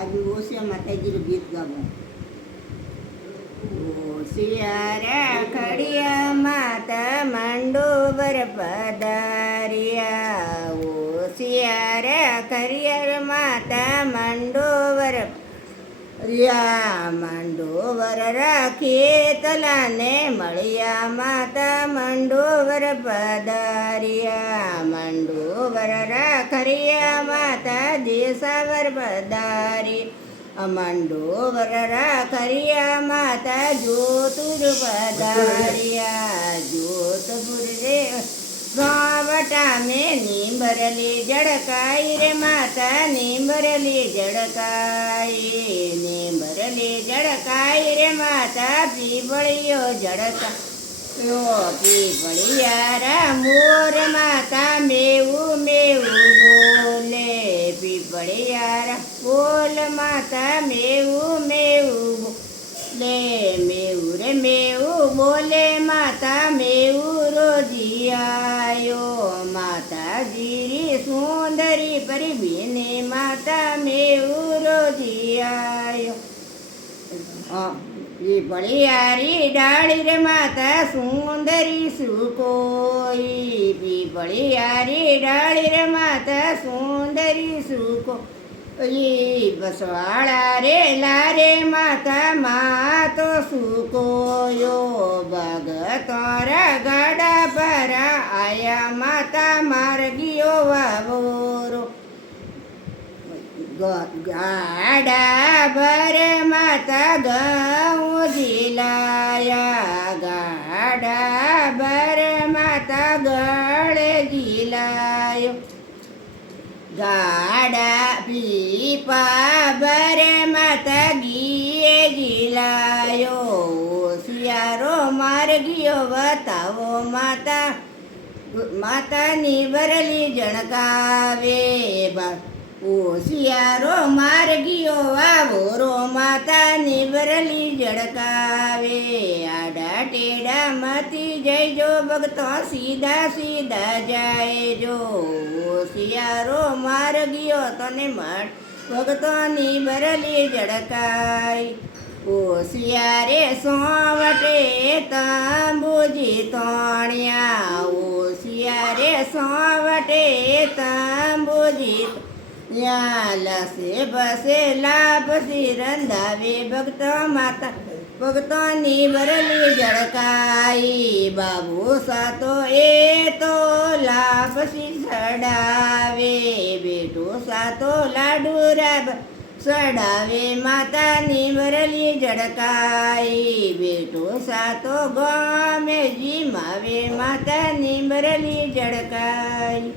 आज ओसिया माताजी નું ગીત ગાવું. ઓસિયારા ખડિયા માતા મંડોબર પધાર્યા. ઓસિયારા ખડિયા માતા મંડોબર રિયા. મંડોબર રાખીએ તલાને મળ્યા માતા મંડોબર પધાર્યા. મંડોબર રાખરિયા માતા દેશાવર પધારી. મંડોબર રાખરિયા માતા જોતુર પધાર્યા. જોતપુર રે ગાવટા મેં નીંબરલી જડકાઈ રે માતા નીંબરલી જડકાઈ. નીંબરલી જડકાઈ રે માતા પીપળીઓ જડકાયો. પીપળિયારા મોર માતા મેવું મેવું બોલે. પીપળિયારા બોલ માતા મેવું મેવું બોલે. મેવું રે મેવું બોલે માતા મેવું રોજિયાયો. માતાજીરી સુંદરી પરિબીને માતા મેવું રોજિયાયો. પીપળિયારી ડાળી રે માતા સુંદરી સુકોઈ. પીપળિયારી ડાળી રે માતા સુંદરી સુકોઈ. બસવાળા રે લારે માતા માતો સુકોયો. ભગતોરા ગાડા પર આયા માતા માર્ગીઓ વાવોરો. ગાડા ભર માતા ઘઉં ઝીલાયા. ગાડા ભર માતા ગળે ઝીલાયો. ગાડા પીપા ભર માતા ગીએ ઝીલાયો. ઓસિયારો માર્ગીઓ બતાવો માતા માતાની બરલી જણકાવે. ઓસિયારો માર્ગીઓ વાવોરો માતાની બરલી જડકાવે. આડા ટેડા મતી જઈજો ભક્તો સીધા સીધા જાય જો. ઓસિયારો માર્ગીઓ તને મળ ભક્તોની બરલી જડકાઈ. ઓસિયારે સોવટે તંબુજી તોણ્યા. ઓસિયારે સોવટે તંબુજી લસે બસે લાપસી રંધાવે. ભક્ત માતા ભક્તોની બરલી જડકાઈ. બાબુ સાતો એ તો લાપસી ચડાવે. બેટો સાતો લાડુ રાબ ચડાવે માતાની બરલી જડકાઈ. બેટો સાતો ગમે જીમાવે માતાની બરલી જડકાઈ.